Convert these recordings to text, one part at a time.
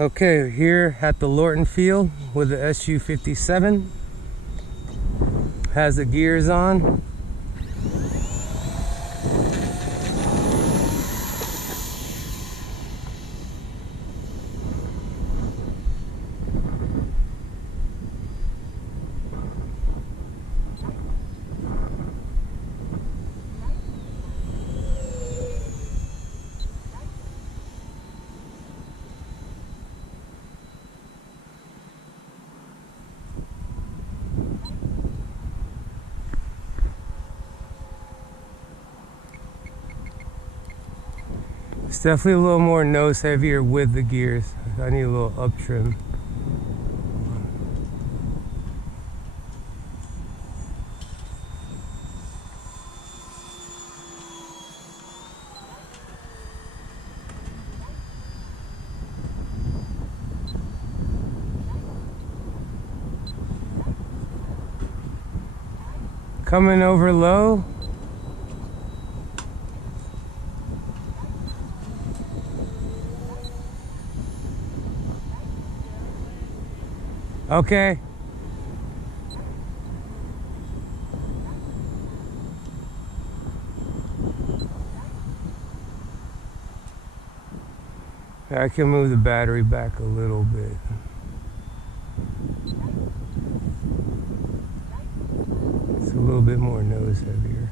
Okay, here at the Lorton field with the SU-57. Has the gears on. It's definitely a little more nose heavier with the gears. I need a little up trim. Coming over low. Okay. I can move the battery back a little bit. It's a little bit more nose heavier.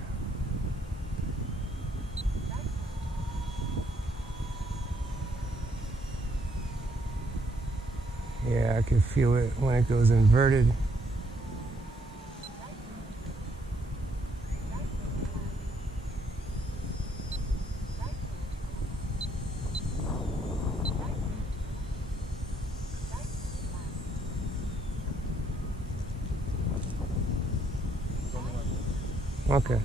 Yeah, I can feel it when it goes inverted. Okay.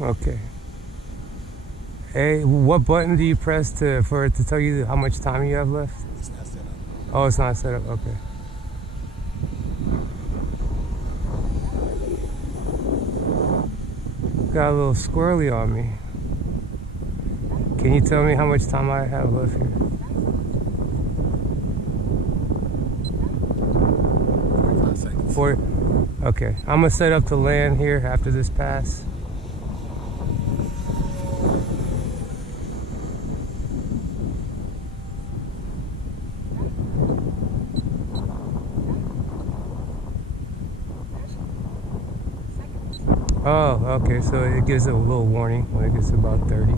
Okay. Hey, what button do you press for it to tell you how much time you have left? It's not set up. Oh, it's not set up. Okay. Got a little squirrely on me. Can you tell me how much time I have left here? 45 seconds. 40. Okay. I'm gonna set up to land here after this pass. Oh, okay, so it gives it a little warning when it gets about 30.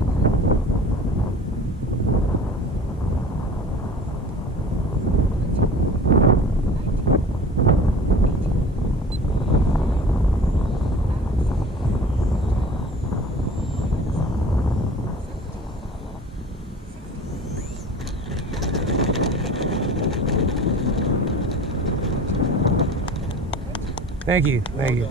Thank you, thank you.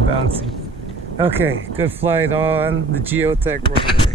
Bouncy. Okay, good flight on the Geotech runway.